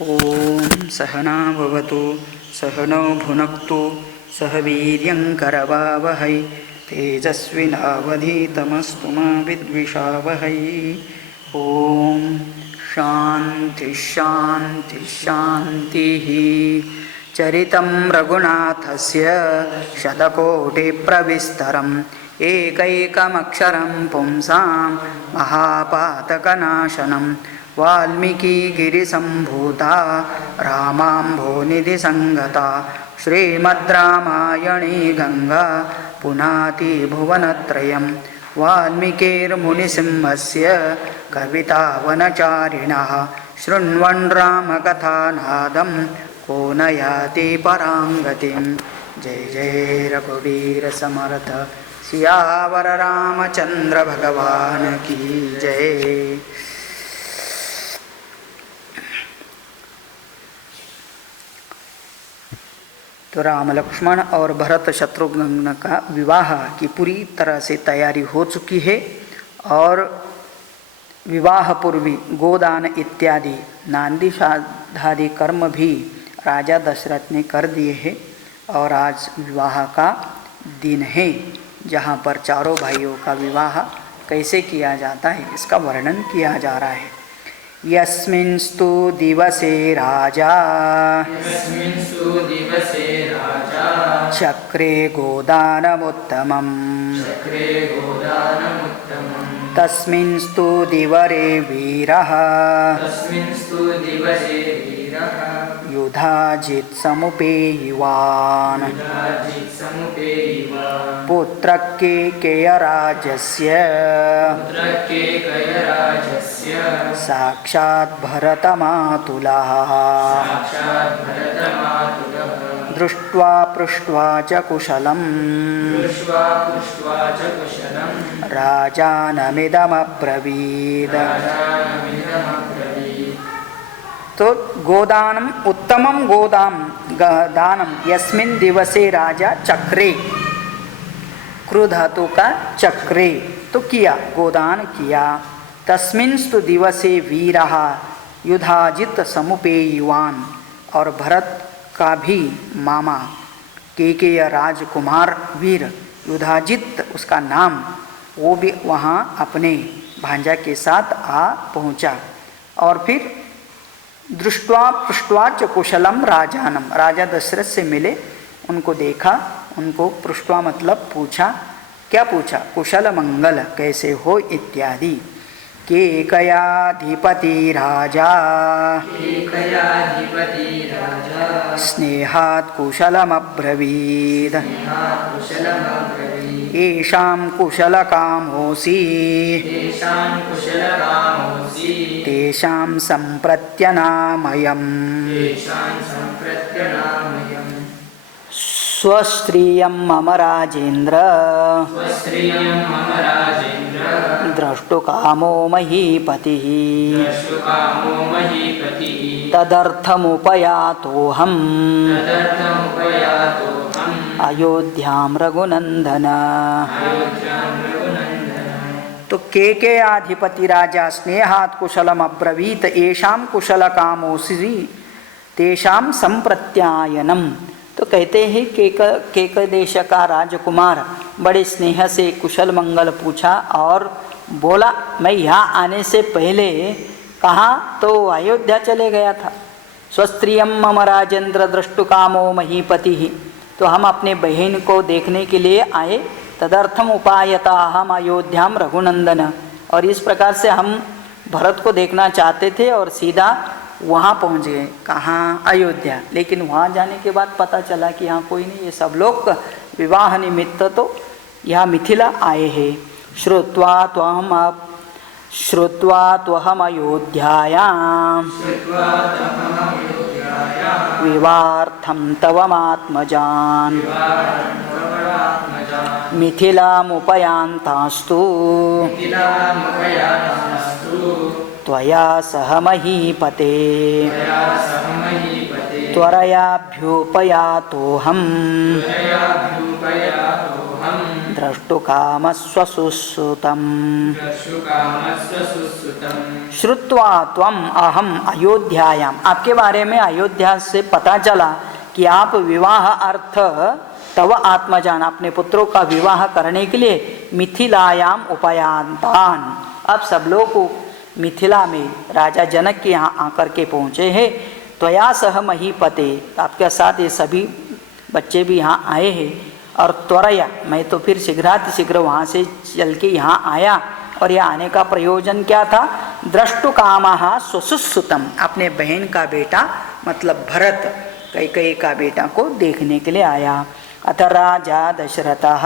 ओम सहना भवतु सहनौ भुनक्तु सह वीर्यंकरवावहै तेजस्विनावधीतमस्तु मा विद्विषावहै। ओम शांति शांति शांतिः। चरितं रघुनाथस्य शतकोटिप्रविस्तरम् एकैकमक्षरं पुंसां महापातकनाशनं वाल्मीकिगिरिसम्भूता रामाम्भोनिधिसंगता श्रीमद्रामायणे गंगा पुनाति भुवनत्रयं वाल्मीकिर्मुनिसिंहस्य कवितावनचारिणः शृण्वन् रामकथानादं को न याति परां गतिं। जय जय रघुवीर समर्थ सियावर रामचंद्र भगवान की जय। तो राम लक्ष्मण और भरत शत्रुघ्न का विवाह की पूरी तरह से तैयारी हो चुकी है और विवाह पूर्वी गोदान इत्यादि नांदी श्राद्धादि कर्म भी राजा दशरथ ने कर दिए हैं। और आज विवाह का दिन है जहाँ पर चारों भाइयों का विवाह कैसे किया जाता है इसका वर्णन किया जा रहा है। यस्मिंस्तु दिवसे राजा चक्रे गोदानमुत्तमम् तस्मिंस्तु दिवरे वीरः युधाजित् समुपेयिवान् पुत्रकेकयराजस्य साक्षात् भरतमातुलः दृष्ट्वा पृष्ट्वा च कुशलं राजानमिदमब्रवीत्। तो गोदानम उत्तमम दानम यस्मिन् दिवसे राजा चक्रे, क्रू धातु का चक्रे तो किया, गोदान किया। तस्मिंस्तु दिवसे वीरः युधाजित समुपेयिवान, और भरत का भी मामा केकेय राजकुमार वीर युधाजित उसका नाम, वो भी वहाँ अपने भांजा के साथ आ पहुँचा। और फिर दृष्ट्वा पृष्ट्वा च कुशलम राजानम, राजा दशरथ से मिले, उनको देखा, उनको पृष्ट्वा मतलब पूछा। क्या पूछा? कुशल मंगल कैसे हो इत्यादि। केकयाधिपति राजा स्नेहात् कुशलमब्रवीत् येषां कुशलकामोऽसि तेषां सम्प्रत्यनामयम्। स्वस्त्रियं मम राजेन्द्र द्रष्टुकामो महीपतिः तदर्थमुपयातोऽहम् अयोध्यां रघुनंदन। तो के अधिपति राजा स्नेहात् कुशलम अब्रवीत येषां कुशलकामोऽसि तेषां संप्रत्यायनम। तो कहते हैं केक देश का राजकुमार बड़े स्नेह से कुशल मंगल पूछा और बोला, मैं यहाँ आने से पहले कहाँ तो अयोध्या चले गया था। स्वस्त्रियम मम राजेंद्र द्रष्टुकामो महीपति, तो हम अपने बहन को देखने के लिए आए। तदर्थम उपायता हम अयोध्याम रघुनंदन, और इस प्रकार से हम भरत को देखना चाहते थे और सीधा वहाँ पहुँच गए। कहाँ? अयोध्या। लेकिन वहाँ जाने के बाद पता चला कि यहाँ कोई नहीं, ये सब लोग विवाह निमित्त तो यहाँ मिथिला आए हैं। श्रुत्वा त्वहम अयोध्यायां विवाहार्थं तव मात्मजान् मिथिलामुपयान्तास्तु त्वया सह महीपते त्वरयाभ्युपयातोऽहम् द्रष्टुकामस्वसुश्रुतं श्रुत्वा त्वम् अहम अयोध्यायाम। आपके बारे में अयोध्या से पता चला कि आप विवाह अर्थ तव आत्मजान, अपने पुत्रों का विवाह करने के लिए मिथिलायाम उपयांतान। अब सब लोग मिथिला में राजा जनक के यहाँ आकर के पहुँचे हैं। त्वया सह महीपते, आपके साथ ये सभी बच्चे भी यहाँ आए हैं। और त्वरया, मैं तो फिर शीघ्र वहाँ से चल के यहाँ आया। और यह आने का प्रयोजन क्या था? द्रष्टुकामः स्वसुश्रुतम, अपने बहन का बेटा मतलब भरत, कैकेयी का बेटा को देखने के लिए आया। अथ राजा दशरथः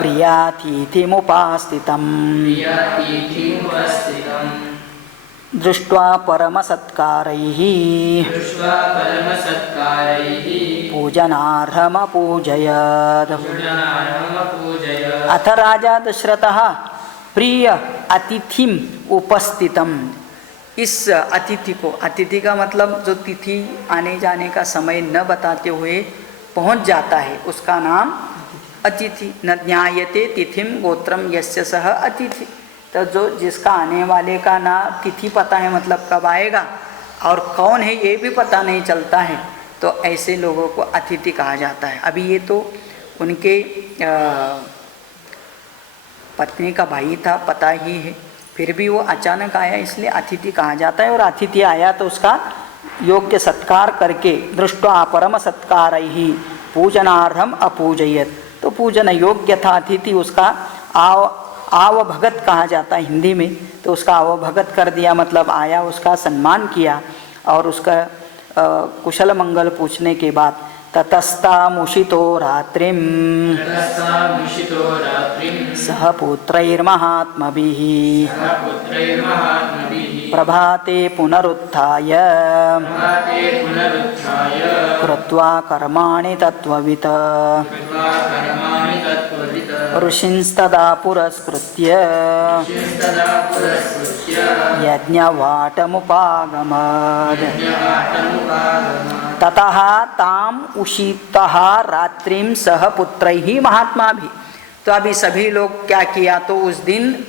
प्रियातिथिमुपास्थितं दृष्ट्वा परमसत्कारैः पूजनार्हमपूजयत्। अथ राजा दशरथः प्रिय अतिथिम उपस्थितम, इस अतिथि को, अतिथि का मतलब जो तिथि आने जाने का समय न बताते हुए पहुंच जाता है उसका नाम अतिथि। न ज्ञायते तिथिम गोत्रम यस्य सह अतिथि, तो जो जिसका आने वाले का ना तिथि पता है, मतलब कब आएगा और कौन है ये भी पता नहीं चलता है, तो ऐसे लोगों को अतिथि कहा जाता है। अभी ये तो उनके पत्नी का भाई था, पता ही है, फिर भी वो अचानक आया इसलिए अतिथि कहा जाता है। और अतिथि आया तो उसका योग्य सत्कार करके दृष्ट्वा परम सत्कारैहि पूजनार्हम अपूजयत, तो पूजन योग्य था अतिथि, उसका आवभगत कहा जाता है हिंदी में, तो उसका आवभगत कर दिया, मतलब आया, उसका सम्मान किया। और उसका कुशल मंगल पूछने के बाद ततस्तामुषितो रात्रिं सह पुत्रैर्महात्मभिः प्रभाते पुनरुत्थाय कृत्वा कर्माणि तत्त्ववित् ऋषींस्तदा पुरस्कृत्य यज्ञवाटमुपागमत्। ततः ताम उषितः रात्रिं सह पुत्रैः महात्माभिः, तो अभी सभी लोग क्या किया, तो उस दिन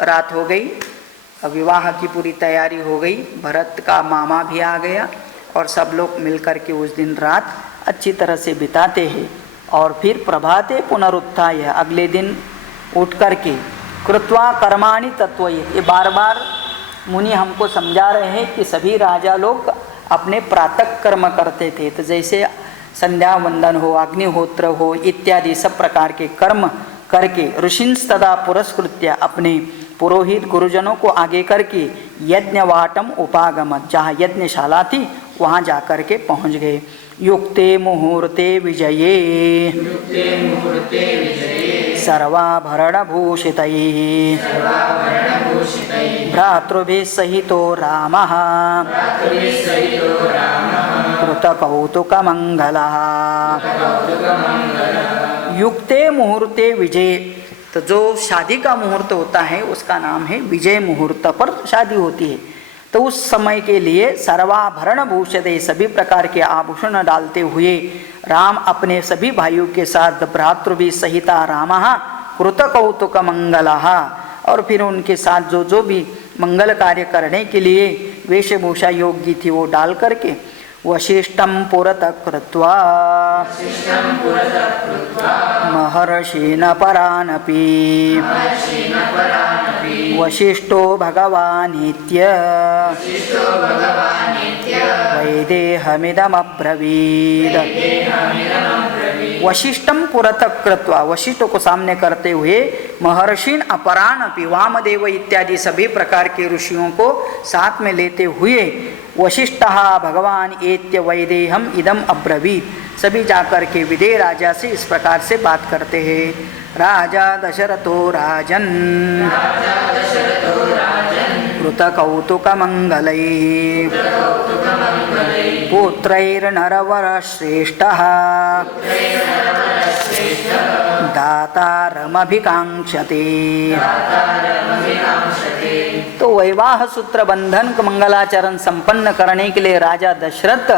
रात हो गई, विवाह की पूरी तैयारी हो गई, भरत का मामा भी आ गया और सब लोग मिलकर के उस दिन रात अच्छी तरह से बिताते हैं। और फिर प्रभाते पुनरुत्थाय, अगले दिन उठ कर के कृत्वा कर्माणि तत्त्वयि, ये बार बार मुनि हमको समझा रहे हैं कि सभी राजा लोग अपने प्रातः कर्म करते थे, तो जैसे संध्या वंदन हो, अग्निहोत्र हो इत्यादि सब प्रकार के कर्म करके ऋषिंस्तदा पुरस्कृत्य, अपने पुरोहित गुरुजनों को आगे करके यज्ञवाटम उपागमत, जहाँ यज्ञशाला थी वहाँ जाकर के पहुँच गए। युक्ते मुहूर्ते विजये सर्वाभरणभूषितैः भ्रातृभिः सहितो रामः कृतकौतुकमङ्गलः। युक्ते मुहूर्ते विजय, तो जो शादी का मुहूर्त होता है उसका नाम है विजय मुहूर्त पर शादी होती है। तो उस समय के लिए सर्वाभरण भूषिते, सभी प्रकार के आभूषण डालते हुए राम अपने सभी भाइयों के साथ भ्रातृभि सहिता रामः कृत कौतुक मंगलः, और फिर उनके साथ जो जो भी मंगल कार्य करने के लिए वेशभूषा योग्य थी वो डाल करके वशिष्ठं पुरतः कृत्वा महर्षिण परानपि वशिष्ठो भगवानित्य वैदेहमिदमब्रवीद। वशिष्ठं पुरतः कृत्वा, वशिष्ठ को सामने करते हुए महर्षिण अपरानपि, वामदेव इत्यादि सभी प्रकार के ऋषियों को साथ में लेते हुए वशिष्ठः भगवान एत्य वैदेहम इदम अब्रवीत, सभी जाकर के विदेह राजा से इस प्रकार से बात करते हैं। राजा दशरथो राजन कृत कौतुक मंगलैः पुत्रैर्नरवर श्रेष्ठः दातारमभिकांक्षते। तो वैवाह सूत्र बंधन मंगलाचरण संपन्न करने के लिए राजा दशरथ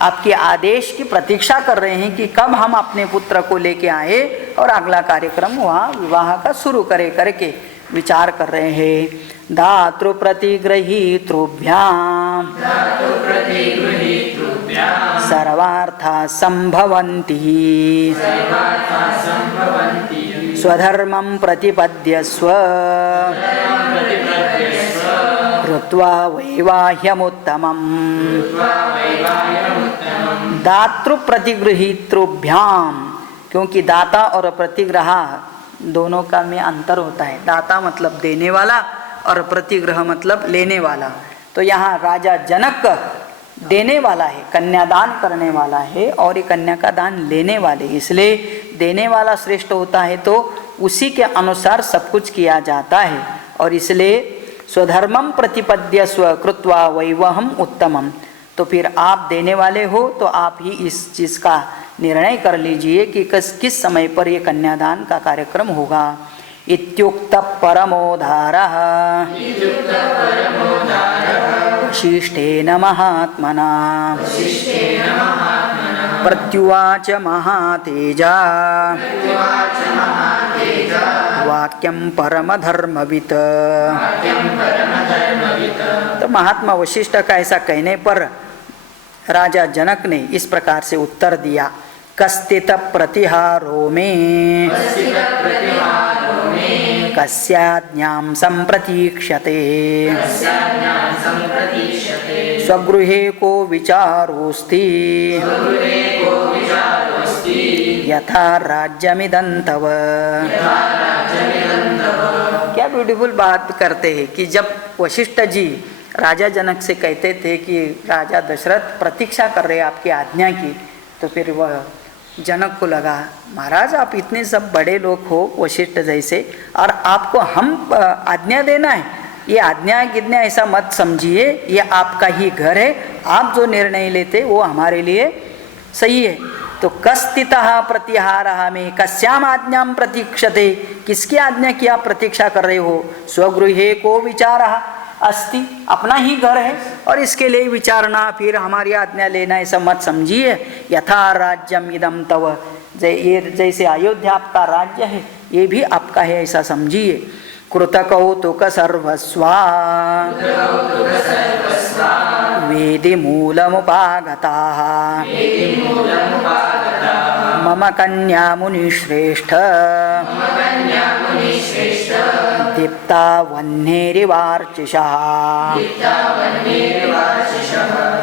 आपके आदेश की प्रतीक्षा कर रहे हैं कि कब हम अपने पुत्र को लेके आए और अगला कार्यक्रम वहाँ विवाह का शुरू करे करके विचार कर रहे हैं। दातृ प्रतिगृहीतृभ्यां सर्वार्था संभवन्ति स्वधर्मं प्रतिपद्यस्व कृत्वा वैवाह्यमुत्तमम्। दातृ प्रतिगृहीतृभ्याम, क्योंकि दाता और प्रतिग्रह दोनों का में अंतर होता है। दाता मतलब देने वाला और प्रतिग्रह मतलब लेने वाला। तो यहाँ राजा जनक देने वाला है, कन्यादान करने वाला है, और ये कन्या का दान लेने वाले, इसलिए देने वाला श्रेष्ठ होता है तो उसी के अनुसार सब कुछ किया जाता है। और इसलिए स्वधर्मम प्रतिपद्य स्वकृत्वा वैवहम उत्तमम। तो फिर आप देने वाले हो तो आप ही इस चीज़ का निर्णय कर लीजिए कि किस समय पर ये कन्यादान का कार्यक्रम होगा। इत्युक्त परमोधारः वशिष्ठेन महात्मना प्रत्युवाच महातेजा वाक्यं परमधर्मवित्। तो महात्मा वशिष्ठ का ऐसा कहने पर राजा जनक ने इस प्रकार से उत्तर दिया। कस्तित प्रतिहारो में कस्याज्ञां संप्रतीक्षते स्वगृहे को विचारोस्ति यथा राज्यमिदं तव। क्या ब्यूटीफुल बात करते हैं कि जब वशिष्ठ जी राजा जनक से कहते थे कि राजा दशरथ प्रतीक्षा कर रहे आपकी आज्ञा की, तो फिर वह जनक को लगा महाराज आप इतने सब बड़े लोग हो वशिष्ठ जैसे, और आपको हम आज्ञा देना है, ये आज्ञा गिज्ञा ऐसा मत समझिए, ये आपका ही घर है, आप जो निर्णय लेते वो हमारे लिए सही है। तो कस्तितः प्रतिहारः में कस्याम आज्ञां प्रतीक्षते, किसकी आज्ञा की आप प्रतीक्षा कर रहे हो। स्वगृहे को विचारः अस्ति, अपना ही घर है और इसके लिए विचारना, फिर हमारी आज्ञा लेना ऐसा मत समझिए। यथा राज्यम इदम तव, जैसे अयोध्या आपका राज्य है ये भी आपका है ऐसा समझिए। कृतकौतुक सर्वस्वा वेदि मूलमुपागताः मम कन्या मुनिश्रेष्ठ दीप्ता वह्नेरिवार्चिषः।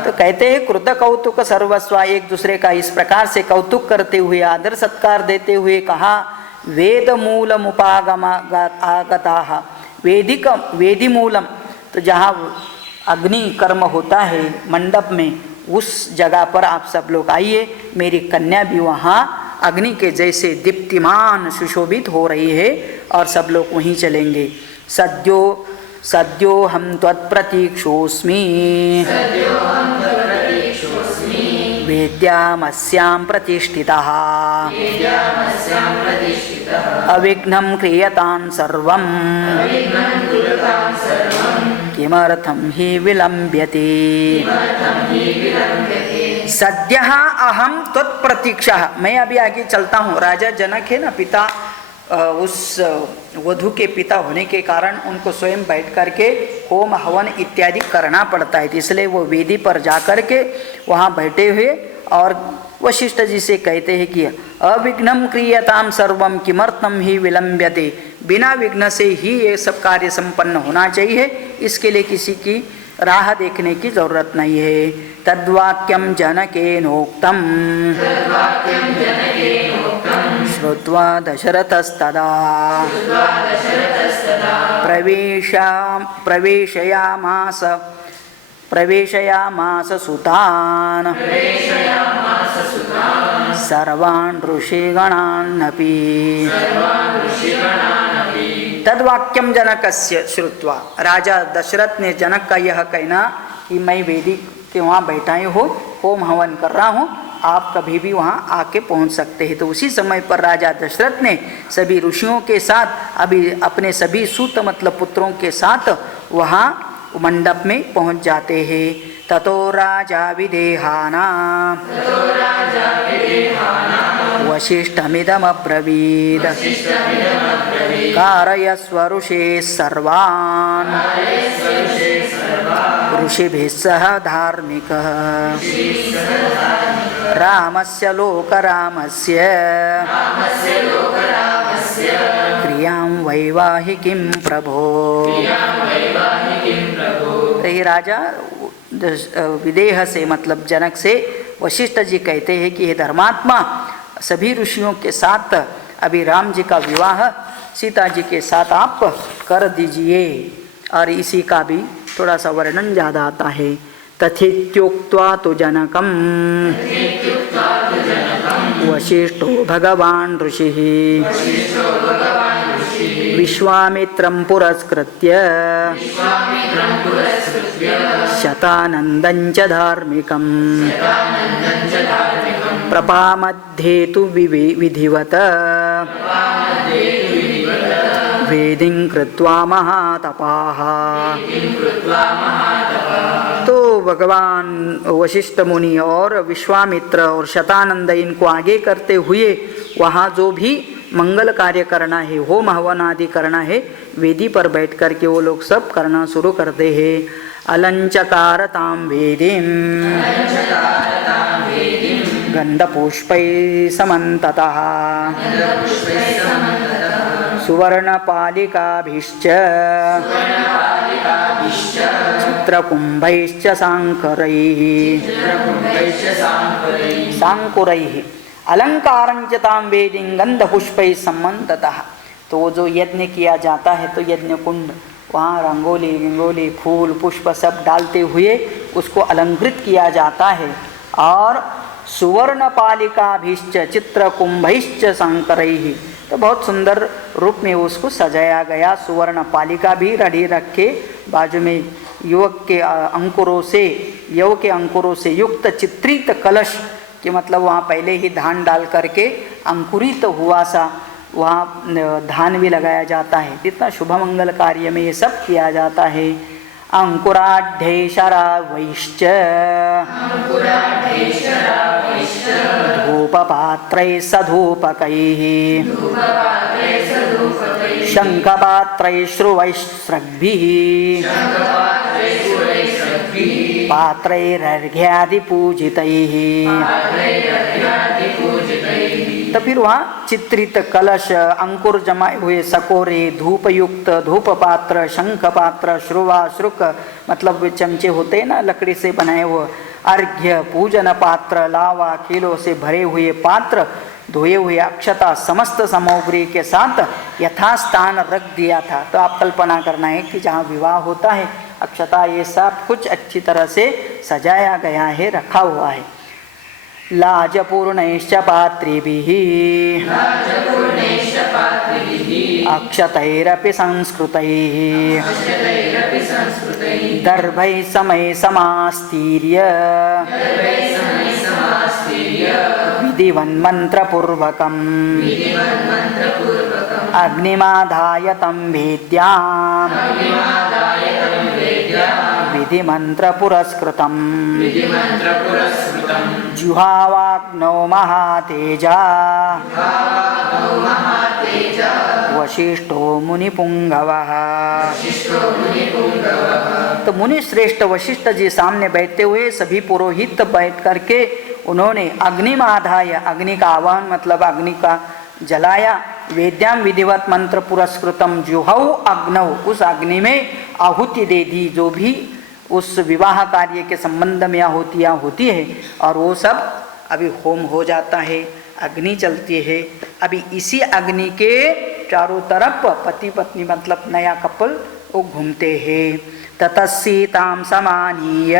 तो कहते हैं कृतकौतुक सर्वस्वा, एक दूसरे का इस प्रकार से कौतुक करते हुए आदर सत्कार देते हुए कहा। वेद मूलम उपागम आगताः, वेदी मूलम, तो जहाँ अग्नि कर्म होता है मंडप में, उस जगह पर आप सब लोग आइए, मेरी कन्या भी वहाँ अग्नि के जैसे दीप्तिमान सुशोभित हो रही है और सब लोग वहीं चलेंगे। सद्यो हम त्वत्प्रतीक्षोऽस्मि वेद्यामस्यां प्रतिष्ठितः अविघ्नं क्रियतां सर्वं किमर्थं हि विलम्ब्यते। सद्यः अहम त्वत्प्रतीक्षः, मैं अभी आगे चलता हूँ। राजा जनक है ना पिता, उस वधु के पिता होने के कारण उनको स्वयं बैठ करके होम हवन इत्यादि करना पड़ता है, इसलिए वो वेदी पर जा कर के वहाँ बैठे हुए और वशिष्ठ जी से कहते हैं कि अविघ्नं क्रियतां सर्वं किमर्थं हि विलम्ब्यते, बिना विघ्न से ही ये सब कार्य संपन्न होना चाहिए, इसके लिए किसी की राह देखने की जरूरत नहीं है। तद्वाक्यं जनकेनोक्तं श्रुत्वा दशरथस्तदा प्रवेशयामास सुतान् सर्वान् ऋषिगणानपि। तद्वाक्यम जनकस्य श्रुत्वा, राजा दशरथ ने जनक का यह कहना कि मैं वेदी के वहाँ बैठा हो, होम हवन कर रहा हूँ, आप कभी भी वहाँ आके पहुँच सकते हैं। तो उसी समय पर राजा दशरथ ने सभी ऋषियों के साथ, अभी अपने सभी सूत मतलब पुत्रों के साथ वहाँ मंडप में पहुंच जाते हैं। ततो राजा विदेहाना वसिष्ठमिदमब्रवीद कारयस्व ऋषेः सर्वान् ऋषिभिः सह धार्मिकः रामस्य लोकरामस्य क्रियां वैवाहिकीं प्रभो। ये राजा विदेह से मतलब जनक से वशिष्ठ जी कहते हैं कि हे धर्मात्मा, सभी ऋषियों के साथ अभी राम जी का विवाह सीता जी के साथ आप कर दीजिए। और इसी का भी थोड़ा सा वर्णन ज़्यादा आता है। तथेत्युक्त्वा तु जनकं वसिष्ठो भगवान् ऋषिः विश्वामित्रं पुरस्कृत्य शतानन्दं च धार्मिकं प्रपामध्ये तु विधिवत वेदिं कृत्वा महातपाः। तो भगवान वशिष्ठ मुनि और विश्वामित्र और शतानंद इनको आगे करते हुए वहाँ जो भी मंगल कार्य करना है, होम हवन आदि करना है, वेदी पर बैठ कर के वो लोग सब करना शुरू करते हैं। अलंचकारतां वेदीं गंधपुष्पैः समन्ततः सुवर्णपालिकाभिश्च चित्रकुम्भैश्च सांकुरैः अलंकारंच तां वेदीं गंधपुष्पैः समन्ततः। तो जो यज्ञ किया जाता है तो यज्ञ कुंड, वहाँ रंगोली फूल पुष्प सब डालते हुए उसको अलंकृत किया जाता है। और सुवर्णपालिकाभिश्च चित्रकुम्भैश्च सांकरैः, तो बहुत सुंदर रूप में उसको सजाया गया। सुवर्ण पालिका भी रेडी रख के बाजू में यव के अंकुरों से युक्त चित्रित कलश कि मतलब वहाँ पहले ही धान डाल करके अंकुरित हुआ सा वहाँ धान भी लगाया जाता है। इतना शुभ मंगल कार्य में ये सब किया जाता है। अंकुराढ्ये शरावैश्च धूपपात्रैः सधूपकैः शंखपात्रैः श्रुवैस्रग्भिः पात्रैरर्घ्यादिपूजितैः। तो फिर वहाँ चित्रित कलश, अंकुर जमाए हुए सकोरे, धूपयुक्त धूप पात्र, शंख पात्र, श्रुवाश्रुक मतलब चमचे होते हैं ना लकड़ी से बनाए हुए, अर्घ्य पूजन पात्र, लावा खीलों से भरे हुए पात्र, धोए हुए अक्षता, समस्त सामग्री के साथ यथास्थान रख दिया था। तो आप कल्पना करना है कि जहाँ विवाह होता है अक्षता ये सब कुछ अच्छी तरह से सजाया गया है, रखा हुआ है। लाजपूर्णैश्च पात्रिभिः अक्षतैरपि संस्कृतैः दर्भैः समये समास्तीर्य विधिवन्मन्त्रपूर्वकम् अग्निमादाय तं वेद्याम् विधिमन्त्रपुरस्कृतम् जुहावाग्नौ महातेजा वशिष्ठो मुनिपुंगवः। तो मुनि श्रेष्ठ वशिष्ठ जी सामने बैठते हुए सभी पुरोहित बैठ करके उन्होंने अग्निमाधाय, अग्नि का आवाहन मतलब अग्नि का जलाया, वेद्याम विधिवत मंत्र पुरस्कृतम जुहौ अग्नौ, उस अग्नि में आहुति दे दी जो भी उस विवाह कार्य के संबंध में आहुतियाँ होती है। और वो सब अभी होम हो जाता है, अग्नि चलती है। अभी इसी अग्नि के चारों तरफ पति पत्नी मतलब नया कपल वो घूमते हैं। ततः सीतां समानीय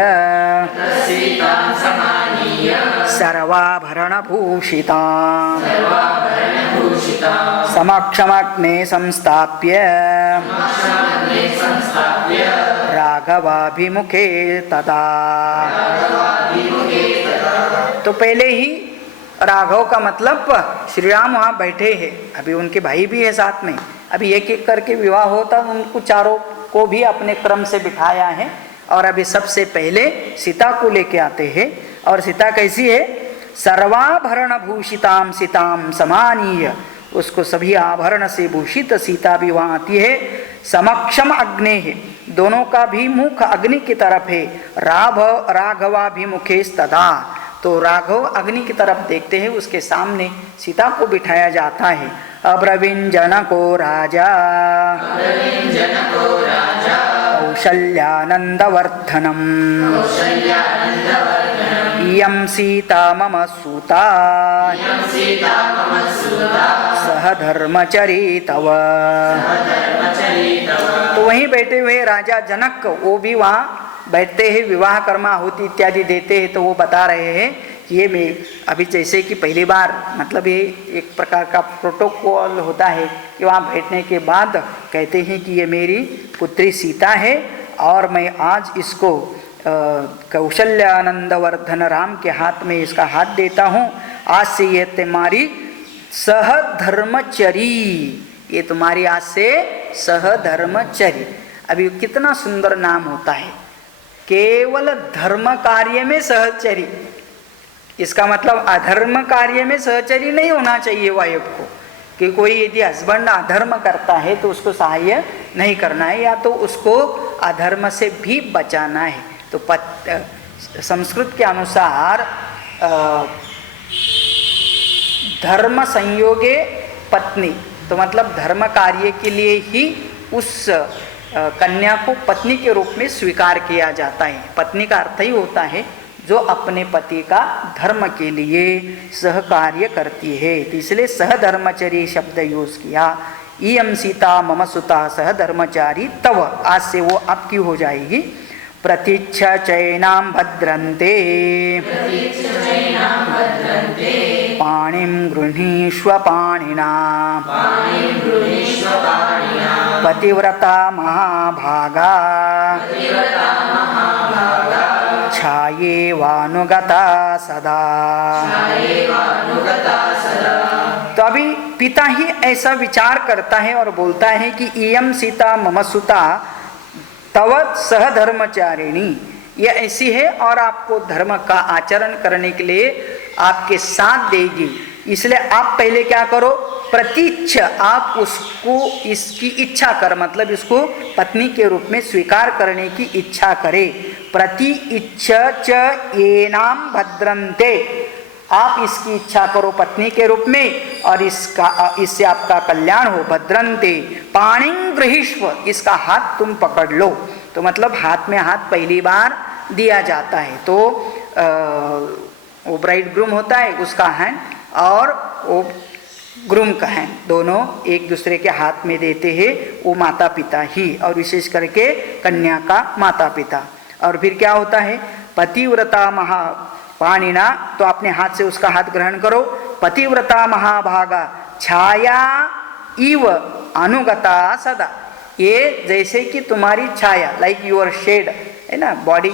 सर्वाभरणभूषितां समक्षमग्ने संस्थाप्य राघवाभिमुखे तदा। तो पहले ही राघव का मतलब श्री राम वहाँ बैठे हैं, अभी उनके भाई भी है साथ में। अभी एक एक करके विवाह होता उनको चारों सबको भी अपने क्रम से बिठाया है। और अभी सबसे पहले सीता को लेके आते हैं। और सीता कैसी है? सर्वाभरण भूषिताम सीताम समानीय, उसको सभी आभरण से भूषित सीता भी वहाँ आती है। समक्षम अग्ने है, दोनों का भी मुख अग्नि की तरफ है। राघवाभिमुखे तथा, तो राघव अग्नि की तरफ देखते हैं, उसके सामने सीता को बिठाया जाता है। अब्रवीन जनको राजा कौशल्यानंदवर्धनम इयं सीता मम सूता सह धर्मचरी तव। तो वहीं बैठे हुए राजा जनक, वो भी वहाँ बैठते हैं, विवाह कर्मा होती इत्यादि देते हैं। तो वो बता रहे हैं कि ये मैं अभी जैसे कि पहली बार, मतलब ये एक प्रकार का प्रोटोकॉल होता है कि वहाँ बैठने के बाद कहते हैं कि ये मेरी पुत्री सीता है और मैं आज इसको कौशल्यानंदवर्धन राम के हाथ में इसका हाथ देता हूँ। आज से ये तुम्हारी सहधर्मचरी, ये तुम्हारी आज से सहधर्मचरी। अभी कितना सुंदर नाम होता है, केवल धर्म कार्य में सहचरी। इसका मतलब अधर्म कार्य में सहचरी नहीं होना चाहिए वाइफ को, कि कोई यदि हस्बैंड अधर्म करता है तो उसको सहाय नहीं करना है, या तो उसको अधर्म से भी बचाना है। तो संस्कृत के अनुसार धर्म संयोगे पत्नी, तो मतलब धर्म कार्य के लिए ही उस कन्या को पत्नी के रूप में स्वीकार किया जाता है। पत्नी का अर्थ ही होता है जो अपने पति का धर्म के लिए सहकार्य करती है, तो इसलिए सहधर्मचरी शब्द यूज किया। इयं सीता मम सुता सहधर्मचारी तव, आज से वो आपकी हो जाएगी। प्रतीक्षा चैनाम भद्रन्ते पाणिं गृह्णीष्व पाणिना पतिव्रता महाभागा छायेवानुगता सदा। तो अभी पिता ही ऐसा विचार करता है और बोलता है कि इयं सीता मम सुता तव सहधर्मचारिणी, ये ऐसी है और आपको धर्म का आचरण करने के लिए आपके साथ देगी। इसलिए आप पहले क्या करो, प्रतीच्छ, आप उसको इसकी इच्छा कर, मतलब इसको पत्नी के रूप में स्वीकार करने की इच्छा करे। प्रति इच्छा च एनाम भद्रन्ते, आप इसकी इच्छा करो पत्नी के रूप में और इससे आपका कल्याण हो। भद्रन्ते पाणिं गृहीष्व, इसका हाथ तुम पकड़ लो। तो मतलब हाथ में हाथ पहली बार दिया जाता है। तो वो ब्राइड ग्रूम होता है, उसका हैंड और वो ग्रूम का हैंड, दोनों एक दूसरे के हाथ में देते हैं वो माता पिता ही, और विशेष करके कन्या का माता पिता। और फिर क्या होता है, पतिव्रता महापाणिना, तो अपने हाथ से उसका हाथ ग्रहण करो। पतिव्रता महाभागा छाया इव अनुगता सदा, ये जैसे कि तुम्हारी छाया, लाइक योर शेड है ना, बॉडी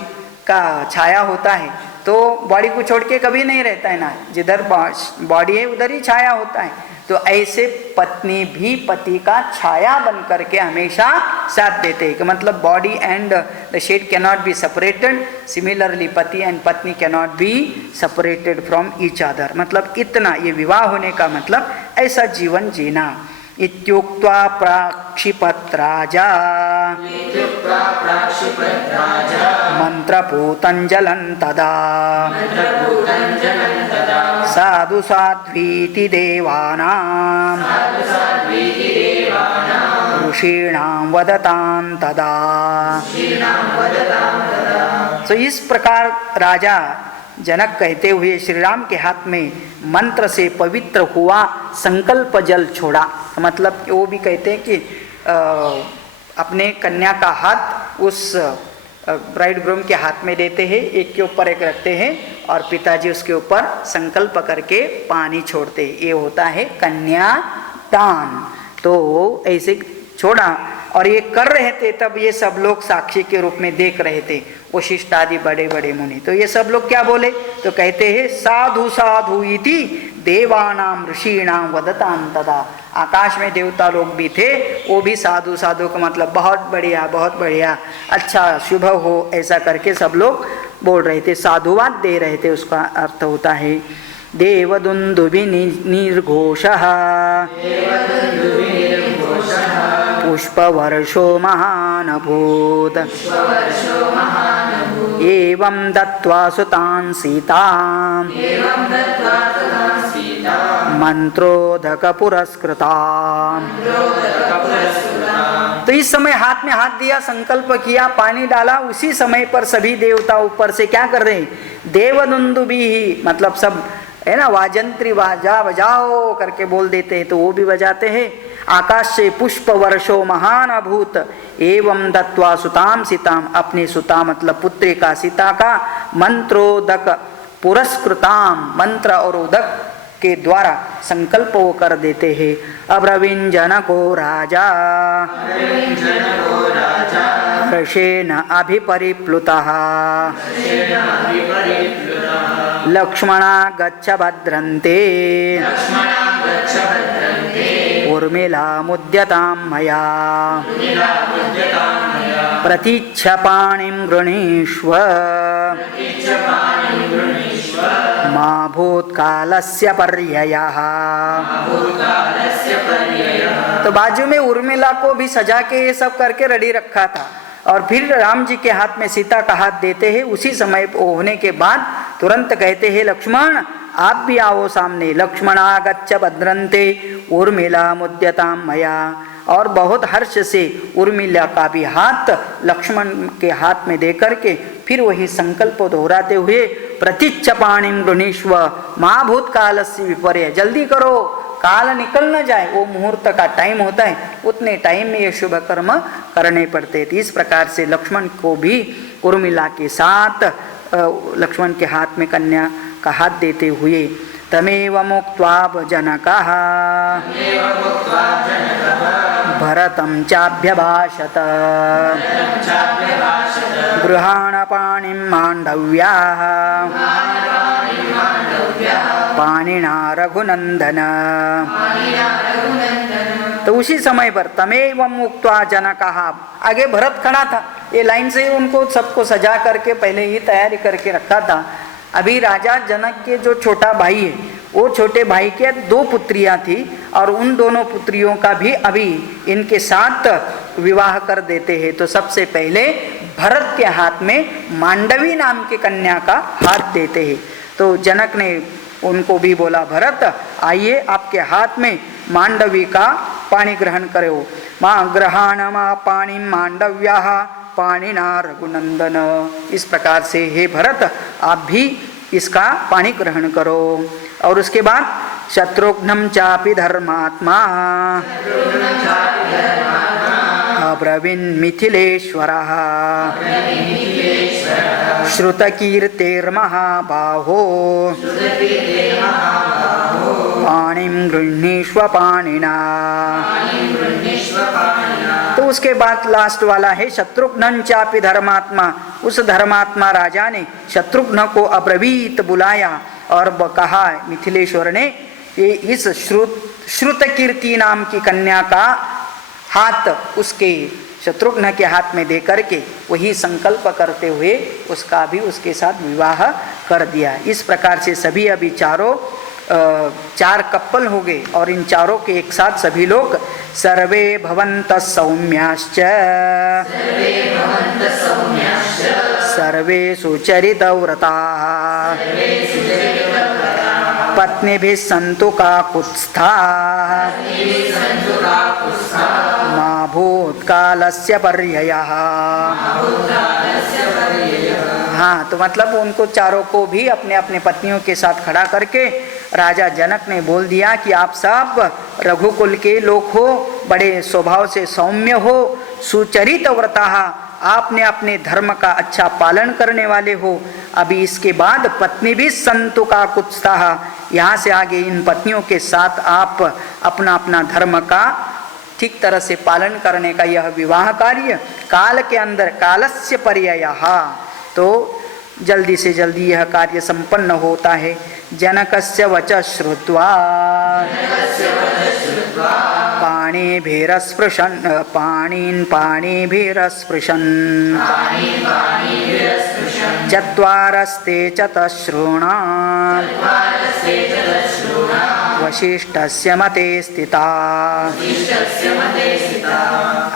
का छाया होता है, तो बॉडी को छोड़ के कभी नहीं रहता है ना, जिधर बॉडी है उधर ही छाया होता है। तो ऐसे पत्नी भी पति का छाया बन करके हमेशा साथ देते हैं, कि मतलब body and the shade can not be separated. Similarly पति एंड पत्नी can not be separated from each other. मतलब इतना, ये विवाह होने का मतलब ऐसा जीवन जीना। इत्युक्त्वा प्राक्षिपत् राजा मंत्रपूतञ्जलं तदा साधु साध्वीति देवानां ऋषीणां वदतां तदा। तो इस प्रकार राजा जनक कहते हुए श्री राम के हाथ में मंत्र से पवित्र हुआ संकल्प जल छोड़ा। मतलब वो भी कहते हैं कि अपने कन्या का हाथ उस ब्राइड ग्रूम के हाथ में देते हैं, एक के ऊपर एक रखते हैं और पिताजी उसके ऊपर संकल्प करके पानी छोड़ते हैं। ये होता है कन्यादान। तो ऐसे छोड़ा और ये कर रहे थे, तब ये सब लोग साक्षी के रूप में देख रहे थे, वशिष्ठ आदि बड़े बड़े मुनि। तो ये सब लोग क्या बोले, तो कहते हैं साधु साधु इति देवानाम ऋषीणाम वदतां तदा। आकाश में देवता लोग भी थे, वो भी साधु, साधु का मतलब बहुत बढ़िया, अच्छा शुभ हो, ऐसा करके सब लोग बोल रहे थे, साधुवाद दे रहे थे। उसका अर्थ होता है देवदुन्दुभि निर्घोषः पुष्पवर्षो महानभूत् एवं दत्त्वा सुतां सीतां मंत्रोदक पुरस्कृतां। तो इस समय हाथ में हाथ दिया, संकल्प किया, पानी डाला, उसी समय पर सभी देवता ऊपर से क्या कर रहे हैं, देवदुन्दुभि मतलब सब है ना, वाजंत्री बाजा बजाओ करके बोल देते हैं, तो वो भी बजाते हैं। आकाश से पुष्प वर्षो महान अभूत एवं दत्वा सुताम सीताम, अपनी सुता मतलब पुत्री का सीता का मंत्रोदक पुरस्कृताम, मंत्र और उदक के द्वारा संकल्प वो कर देते हैं। अब्रवीन जनको राजा हर्षेण अभिपरिप्लुतः लक्ष्मणा गच्छ भद्रन्ते उर्मिला मुद्यतां मया प्रतीच्छ पाणिं गृणीष्व मा भूतकालस्य पर्ययः। तो बाजू में उर्मिला को भी सजा के ये सब करके रेडी रखा था, और फिर राम जी के हाथ में सीता का हाथ देते हैं। उसी समय होने के बाद तुरंत कहते हैं लक्ष्मण आप भी आओ सामने। लक्ष्मणा गच्छ भद्रन्ते उर्मिला मुद्यतां मया, और बहुत हर्ष से उर्मिला का भी हाथ लक्ष्मण के हाथ में दे करके फिर वही संकल्प दोहराते हुए प्रतीच्छ पाणिं गृणीष्व मा भूतकालस्य विपर्यय, जल्दी करो काल निकल न जाए, वो मुहूर्त का टाइम होता है, उतने टाइम में ये शुभ कर्म करने पड़ते थे। इस प्रकार से लक्ष्मण को भी उर्मिला के साथ लक्ष्मण के हाथ में कन्या का हाथ देते हुए तमेव मुक्त्वा जनकः भरतं चाभ्यभाषत गृहाण पाणिं माण्डव्याः पाणिना रघुनंदन। तो उसी समय पर तमेव मुक्त्वा जनकः, आगे भरत खड़ा था, ये लाइन से उनको सबको सजा करके पहले ही तैयारी करके रखा था। अभी राजा जनक के जो छोटा भाई है, वो छोटे भाई के 2 पुत्रियां थी, और उन दोनों पुत्रियों का भी अभी इनके साथ विवाह कर देते हैं। तो सबसे पहले भरत के हाथ में मांडवी नाम की कन्या का हाथ देते हैं। तो जनक ने उनको भी बोला भरत आइए आपके हाथ में मांडवी का पानी ग्रहण करो। माँ ग्रहण माँ पानी मांडव्या पाणिना रघुनंदन। इस प्रकार से हे भरत आप भी इसका पानी ग्रहण करो। और उसके बाद शत्रुघ्नं चापि धर्मात्मा अब्रवीन् मिथिलेश्वरः श्रुतकीर्तेर्महाबाहो पाणिं गृह्णीष्व पाणिना। तो उसके बाद लास्ट वाला है शत्रुघ्नं चापि धर्मात्मा। उस धर्मात्मा राजा ने शत्रुघ्न को अब्रवीत बुलाया और कहा मिथिलेश्वर ने इस श्रुतकीर्ति नाम की कन्या का हाथ उसके शत्रुघ्न के हाथ में दे करके वही संकल्प करते हुए उसका भी उसके साथ विवाह कर दिया। इस प्रकार से सभी अभी चार कपल हो गए, और इन चारों के एक साथ सभी लोग सर्वे भवन्तः सौम्याश्च सर्वे सुचरितव्रताः पत्नीभिः सन्तु काकुत्स्थाः मा भूतकालस्य पर्ययः। हाँ, तो मतलब उनको चारों को भी अपने अपने पत्नियों के साथ खड़ा करके राजा जनक ने बोल दिया कि आप सब रघुकुल के लोग हो, बड़े स्वभाव से सौम्य हो, सुचरित व्रता, आपने अपने धर्म का अच्छा पालन करने वाले हो। अभी इसके बाद पत्नी भी संतु का कुत्साह, यहाँ से आगे इन पत्नियों के साथ आप अपना अपना धर्म का ठीक तरह से पालन करने का यह विवाह कार्य काल के अंदर कालस्य पर्ययः, तो जल्दी से जल्दी यह कार्य संपन्न होता है। जनकस्य वच श्रुत्वा पाणिभिरस्पृशन् चत्वारस्ते चतश्रोणा वशिष्ठस्य मते स्थिता।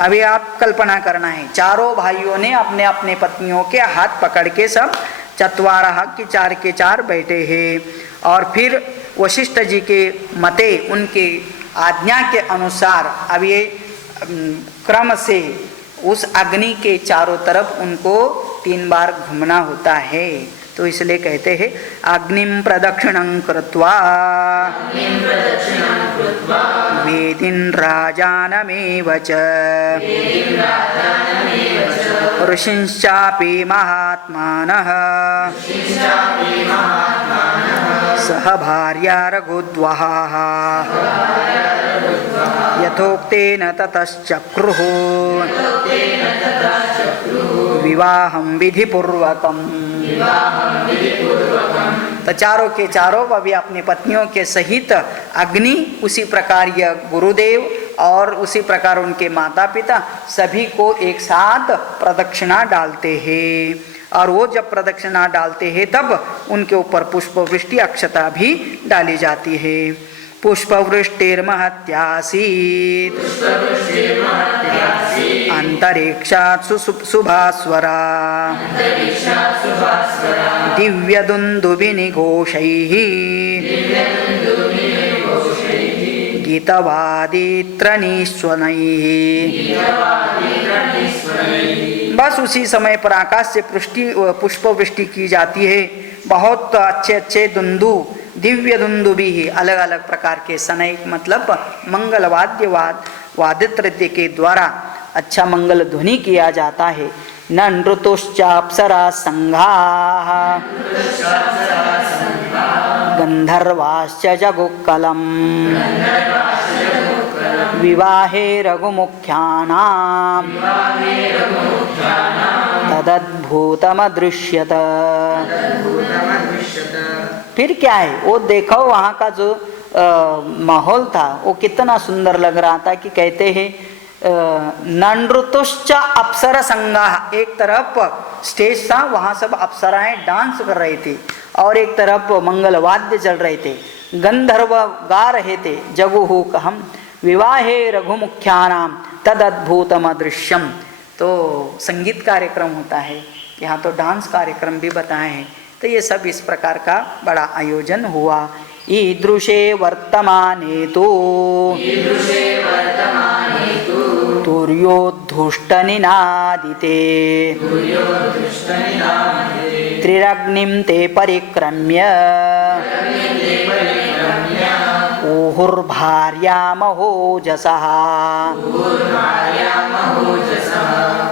अभी आप कल्पना करना है, चारों भाइयों ने अपने अपने पत्नियों के हाथ पकड़ के सब चत्वारः की चार के चार बैठे हैं और फिर वशिष्ठ जी के मते उनके आज्ञा के अनुसार अब ये क्रम से उस अग्नि के चारों तरफ उनको 3 बार घूमना होता है। तो इसलिए कहते हैं अग्निं प्रदक्षिणं कृत्वा वेदिन् राजानमेव च ऋषिंश्चापि महात्मानः सह भार्या रघुद्वहाः यथोक्तेन ततश्चक्रुः विवाहं विधिपूर्वकम्। तो चारों के चारों अभी अपनी पत्नियों के सहित अग्नि, उसी प्रकार यह गुरुदेव और उसी प्रकार उनके माता पिता सभी को एक साथ प्रदक्षिणा डालते हैं। और वो जब प्रदक्षिणा डालते हैं तब उनके ऊपर पुष्पवृष्टि अक्षता भी डाली जाती है। पुष्पवृष्टिर्महत्यासीत् अंतरिक्षात् सुभास्वरा दिव्यदुन्दुभिनिघोषैः गीतवादित्रनिस्वनैः। बस उसी समय पर आकाश से पुष्पवृष्टि की जाती है। बहुत अच्छे अच्छे दुंदु, दिव्य दुंदु भी है, अलग अलग प्रकार के सनई मतलब मंगल वादित्र के द्वारा अच्छा मंगल ध्वनि किया जाता है। न नृतुश्चाप्सरा संघाः गंधर्वाश्च जगुक्कलम् विवाहे रघुमुख्यानां तदद्भुतमदृश्यत। फिर क्या है, वो देखो वहाँ का जो माहौल था वो कितना सुंदर लग रहा था कि कहते हैं नृतुश्च अप्सरा संघाः, एक तरफ स्टेज था, वहाँ सब अप्सराएं डांस कर रही थी और एक तरफ मंगल वाद्य चल रहे थे, गंधर्व गा रहे थे जगुहु कहम विवाहे रघुमुख्यानाम तदद्भुतम अदृश्यम। तो संगीत कार्यक्रम होता है, यहाँ तो डांस कार्यक्रम भी बताए हैं। तो ये सब इस प्रकार का बड़ा आयोजन हुआ। ईदृशे वर्तमाने तो तुर्योद्धुष्टनिनादिते त्रिरग्निं ते परिक्रम्य ऊहुर्भार्यामहोजसः।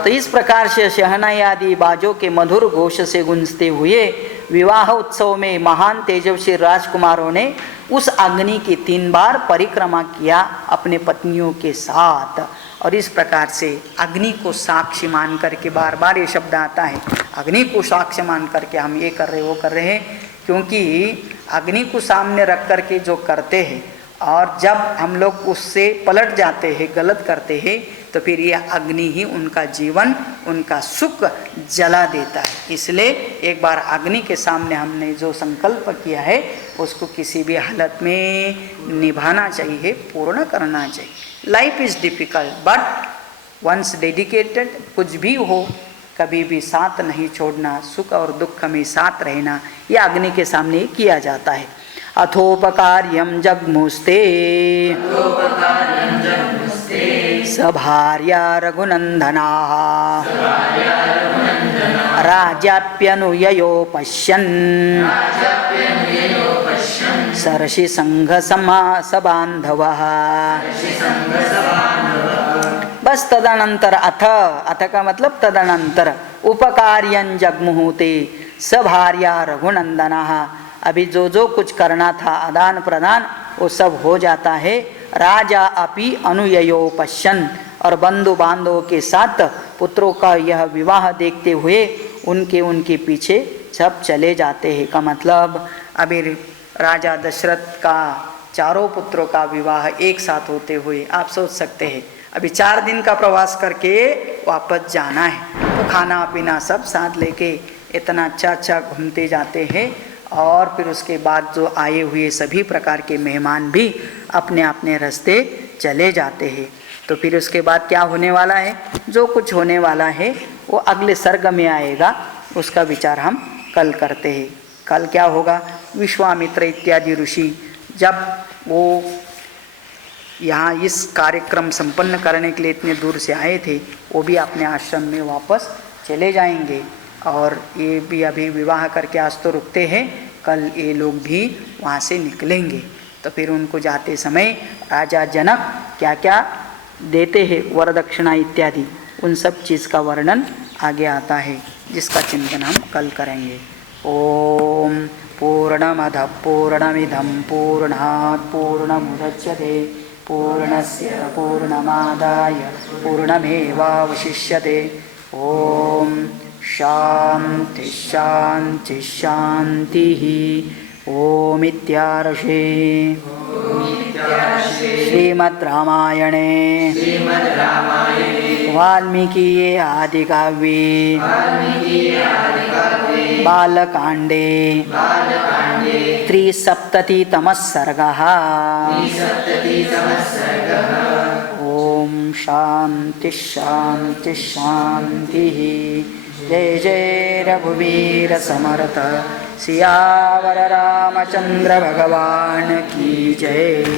तो इस प्रकार से शहनाई आदि बाजों के मधुर घोष से गूंजते हुए विवाह उत्सव में महान तेजस्वी राजकुमारों ने उस अग्नि की 3 बार परिक्रमा किया अपने पत्नियों के साथ। और इस प्रकार से अग्नि को साक्षी मान करके, बार बार ये शब्द आता है, अग्नि को साक्षी मान करके हम ये कर रहे वो कर रहे हैं, क्योंकि अग्नि को सामने रख करके जो करते हैं और जब हम लोग उससे पलट जाते हैं, गलत करते हैं, तो फिर यह अग्नि ही उनका जीवन, उनका सुख जला देता है। इसलिए एक बार अग्नि के सामने हमने जो संकल्प किया है उसको किसी भी हालत में निभाना चाहिए, पूर्ण करना चाहिए। Life is difficult but once dedicated, कुछ भी हो कभी भी साथ नहीं छोड़ना, सुख और दुख में साथ रहना, यह अग्नि के सामने किया जाता है। अथोपकार्यं जग्मुस्ते सभार्या रघुनंदनाः राजाप्यनुययो पश्यन् सरसि संघसबान्धवः। बस तदनंतर अथ का मतलब तदनंतर उपकार्यं जग्मुहुते सभार्या रघुनंदनाः। अभी जो जो कुछ करना था आदान प्रदान वो सब हो जाता है। राजा अपि अनुययो पश्यन्, और बंधु बांधवों के साथ पुत्रों का यह विवाह देखते हुए उनके पीछे सब चले जाते हैं। का मतलब अभी राजा दशरथ का चारों पुत्रों का विवाह एक साथ होते हुए आप सोच सकते हैं अभी 4 दिन का प्रवास करके वापस जाना है, तो खाना पीना सब साथ लेके इतना अच्छा घूमते जाते हैं। और फिर उसके बाद जो आए हुए सभी प्रकार के मेहमान भी अपने अपने रास्ते चले जाते हैं। तो फिर उसके बाद क्या होने वाला है, जो कुछ होने वाला है वो अगले सर्ग में आएगा, उसका विचार हम कल करते हैं। कल क्या होगा, विश्वामित्र इत्यादि ऋषि जब वो यहाँ इस कार्यक्रम संपन्न करने के लिए इतने दूर से आए थे, वो भी अपने आश्रम में वापस चले जाएंगे। और ये भी अभी विवाह करके आज तो रुकते हैं, कल ये लोग भी वहाँ से निकलेंगे। तो फिर उनको जाते समय राजा जनक क्या क्या देते हैं, वरदक्षिणा इत्यादि, उन सब चीज़ का वर्णन आगे आता है, जिसका चिंतन हम कल करेंगे। ओम पूर्णमद पूर्णमिदं पूर्णात् पूर्णमुदच्यते पूर्णस्य पूर्णमादाय पूर्णमेवावशिष्यते। ओम शांति शांति शांति। ओम इत्यार्षे श्रीमद् रामायणे वाल्मीकिये आदिकाव्ये बालकांडे 373तमः सर्गः। ओम शांति शांति शांति। जय जय रघुवीर समर्थ, सियावर रामचंद्र भगवान की जय।